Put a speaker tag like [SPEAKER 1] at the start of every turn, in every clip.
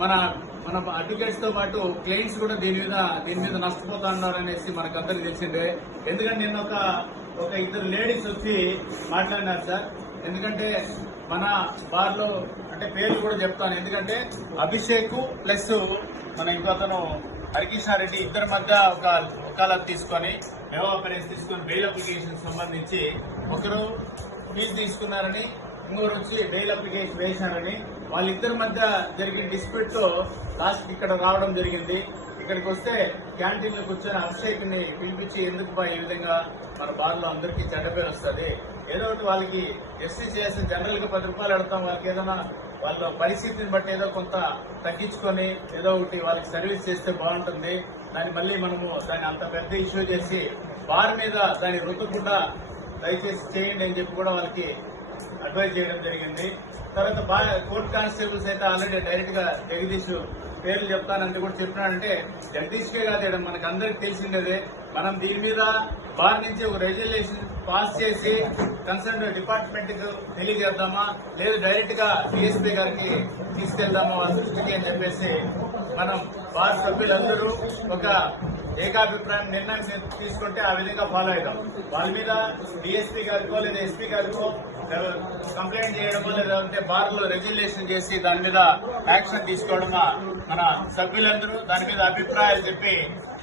[SPEAKER 1] మన మన అడ్వకేట్స్తో పాటు క్లయింట్స్ కూడా దీని మీద దీని మీద నష్టపోతా ఉన్నారు అనేసి మనకు అందరికి తెలిసిందే. ఎందుకంటే నేను ఒక ఒక ఇద్దరు లేడీస్ వచ్చి మాట్లాడినారు సార్. ఎందుకంటే మన బార్లో అంటే పేర్లు కూడా చెప్తాను. ఎందుకంటే అభిషేక్ ప్లస్ మన ఇంకో అతను హరికృష్ణారెడ్డి ఇద్దరి మధ్య ఒక వకాలత్ తీసుకొని మెవాపరేస్ తీసుకొని బెయిల్ అప్లికేషన్ సంబంధించి ఒకరు ఫీజు తీసుకున్నారని ఇంకొకరు వచ్చి బెయిల్ అప్లికేషన్ వేశారని వాళ్ళిద్దరి మధ్య జరిగిన డిస్ప్యూట్తో లాస్ట్ ఇక్కడ రావడం జరిగింది. ఇక్కడికి వస్తే క్యాంటీన్లో కూర్చొని అభిషేక్ని పిలిపించి ఎందుకు బా ఈ విధంగా మన బార్లో అందరికీ చెడ్డ పేరు వస్తుంది? ఏదో ఒకటి వాళ్ళకి ఎస్సీ చేసి జనరల్గా పది రూపాయలు పెడతాం వాళ్ళకి ఏదైనా వాళ్ళ పరిస్థితిని బట్టి ఏదో కొంత తగ్గించుకొని ఏదో ఒకటి వాళ్ళకి సర్వీస్ చేస్తే బాగుంటుంది. దాన్ని మళ్ళీ మనము దాన్ని అంత పెద్ద ఇష్యూ చేసి బార్ మీద దాన్ని రుద్దకుండా దయచేసి చేయండి అని చెప్పి కూడా వాళ్ళకి అడ్వైజ్ చేయడం జరిగింది. తర్వాత బాగా కోర్ట్ కానిస్టేబుల్స్ అయితే ఆల్రెడీ డైరెక్ట్గా జగదీష్ పేర్లు చెప్తానంటే కూడా చెప్తున్నానంటే జగదీష్ కే కాదు మనకు అందరికి తెలిసిండేదే. మనం దీని మీద బార్ నుంచి ఒక రెజల్యూషన్ పాస్ చేసి కన్సర్న్ డిపార్ట్మెంట్కు తెలియజేద్దామా? లేదు డైరెక్ట్గా డిఎస్పీ గారికి తీసుకెళ్దామా వాళ్ళ దృష్టికి అని చెప్పేసి మనం బార్ సభ్యులందరూ ఒక ఏకాభిప్రాయం నిర్ణయం తీసుకుంటే ఆ విధంగా ఫాలో అవుతాం. వాళ్ళ మీద డిఎస్పీ గారికో లేదా ఎస్పీ గారికో కంప్లైంట్ చేయడమో లేదంటే బార్లో రెగ్యులేషన్ చేసి దాని మీద యాక్షన్ తీసుకోవడమా? మన సభ్యులందరూ దాని మీద అభిప్రాయాలు చెప్పి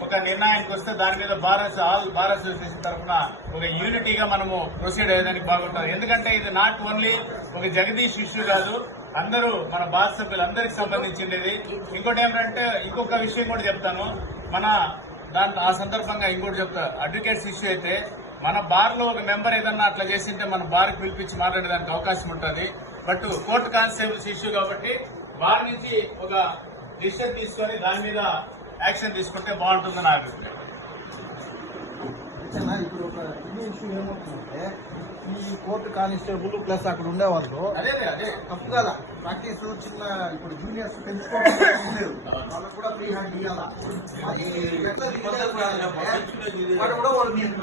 [SPEAKER 1] ఒక నిర్ణయానికి వస్తే దాని మీద భారత్ ఆల్ భారత్ అసోసియేషన్ తరఫున ఒక యూనిటీగా మనము ప్రొసీడ్ అయ్యేదానికి బాగుంటుంది. ఎందుకంటే ఇది నాట్ ఓన్లీ ఒక జగదీష్ ఇష్యూ కాదు అందరూ మన భారత సభ్యులందరికి సంబంధించింది ఇంకోటి ఏమిటంటే ఇంకొక విషయం కూడా చెప్తాను. మన దాంట్లో ఆ సందర్భంగా ఇంకోటి చెప్తా. అడ్వకేట్స్ ఇష్యూ అయితే మన బార్లో ఒక మెంబర్ ఏదన్నా అట్లా చేసింటే మన బార్కి పిలిపించి మాట్లాడేదానికి అవకాశం ఉంటుంది. బట్ కోర్టు కానిస్టేబుల్స్ ఇష్యూ కాబట్టి బార్ నుంచి ఒక డిసిషన్ తీసుకొని దాని మీద యాక్షన్ తీసుకుంటే బాగుంటుందని నా అభిప్రాయం.
[SPEAKER 2] ఇప్పుడు ఒక ఇష్యూ ఏమవుతుందంటే ఈ కోర్టు కానిస్టేబుల్ ప్లస్ అక్కడ ఉండేవాళ్ళు.
[SPEAKER 1] అదే అదే.
[SPEAKER 2] తప్పు కదా? ప్రాక్టీస్ చిన్న ఇప్పుడు జూనియర్స్ పెంచుకోవడం లేదు. వాళ్ళకు కూడా ఫ్రీ హ్యాండ్ ఇవ్వాలా అది ఎట్లా తీయాలంటే వాడు కూడా వాళ్ళు నేను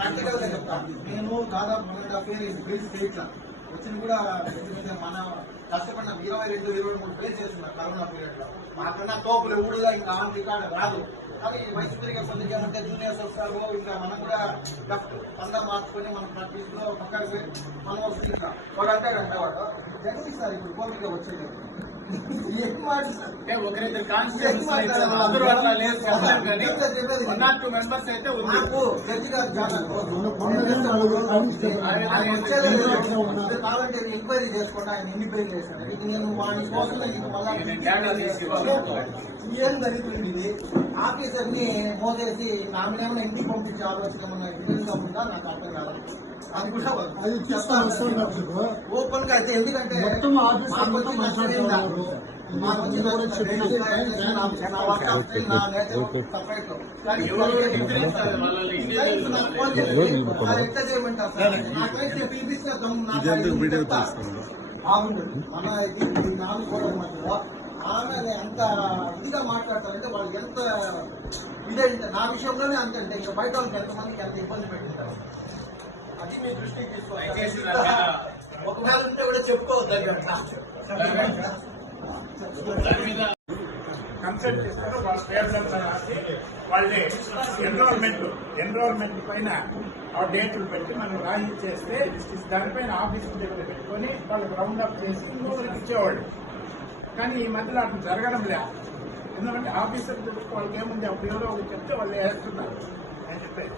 [SPEAKER 2] చెప్తాను. దాదాపు మన దగ్గర బిల్స్ చేయట్లా వచ్చింది కూడా మన కష్టపడిన ఇరవై రెండు ఇరవై మూడు ప్లేస్ చేస్తున్నారు కరోనా పీరియడ్లో. మాకన్నా తోపులు ఊడుగా ఇంకా ఆన్ రికార్డు రాదు. కానీ వయసు తిరిగే కొద్దిగా చేయాలంటే జూనియర్స్ వస్తారు ఇంకా మనం కూడా లెఫ్ట్ పంద మార్చుకొని మనం ప్రాక్టీస్లో పక్కన మనం వస్తుంది ఇంకా వాడు అంటే అంటే వాడు జగన్ సార్ ఇప్పుడు కోరిక వచ్చేది
[SPEAKER 1] అంటే ఒకరిద్దరు కానిస్టేబుల్స్ అయితే అందరూ అట్లా లేదు చెప్పలేం కానీ వన్ ఆర్ టూ మెంబర్స్ అయితే ఉంది.
[SPEAKER 2] కావాలంటే ఎంక్వైరీ చేసుకోండి ఆయన నేను వాడి కోసం ఏం జరుగుతుంది ఆఫీసర్ని మోసేసి ఏమైనా ఇంటికి పంపించే ఆలోచన ఉందా? నాకు అర్థం కాదు అది కూడా ఓపెన్గా అయితే ఎందుకంటే
[SPEAKER 3] మొత్తం ఆఫీస్
[SPEAKER 2] మాకు
[SPEAKER 3] అంతా
[SPEAKER 2] వచ్చిన
[SPEAKER 3] మాట్లాడుతున్నారు.
[SPEAKER 2] మాకు వచ్చిన
[SPEAKER 3] కూడా చెప్పి
[SPEAKER 2] నా- నా వాట్సాప్ స్క్రీన్ నా నేచర్ సపరేట్ కానీ
[SPEAKER 1] ఎవరు ఇంటెలిజెన్స్ వాళ్ళని ఇంటెలిజెన్స్
[SPEAKER 2] నాకు ఫోన్ చేసి, సార్ ఎట్లా చేయమంటారు సార్? నాకైతే పిలిపిస్తే దమ్ము నాకు ఐదు చెప్తా. బాగుండదు మన ఇది ఈ నాలుగు గోడల మధ్యలో ఆమె ఎంత ఇదిగా మాట్లాడతారంటే వాళ్ళు ఎంత ఇదంటే నా విషయంలోనే అంతే అంటే ఇంకా బయట వాళ్ళకి ఎంతమందికి ఎంత ఇబ్బంది పెట్టింటారు అది మీ దృష్టికి తీసుకోవాలి ఒకవేళ ఉంటే కూడా చెప్పుకోవద్దు
[SPEAKER 1] దాని మీద
[SPEAKER 4] కన్సల్ట్ చేశారు వాళ్ళ పేర్లంతా రాసి వాళ్ళని ఎన్రోల్మెంట్ ఎన్రోల్మెంట్ పైన ఆ డేట్లు పెట్టి మనం రాజీ చేస్తే దానిపైన ఆఫీస్ దగ్గర పెట్టుకొని వాళ్ళు రౌండ్ అప్ చేసి ఇచ్చేవాళ్ళు. కానీ ఈ మధ్యలో అటు జరగడం లే ఎందుకంటే ఆఫీసర్ దగ్గరికి వాళ్ళకి ఏముంది? ఆ ఎవరో ఒకటి చెప్తే వాళ్ళు వేస్తున్నారు. అని చెప్పేది.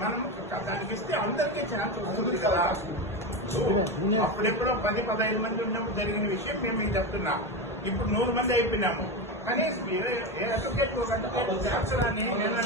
[SPEAKER 4] మనం దానికి ఇస్తే అందరికీ ఛాన్స్ వస్తుంది కదా. అప్పుడెప్పుడో పది పదహైదు మంది ఉన్నప్పుడు జరిగిన విషయం మేము మీకు చెప్తున్నాం. ఇప్పుడు నూరు మంది అయిపోయినాము కానీ ఏ- ఏ అడ్వకేట్ ఒక అడ్వకేట్ చేస్తారని నేను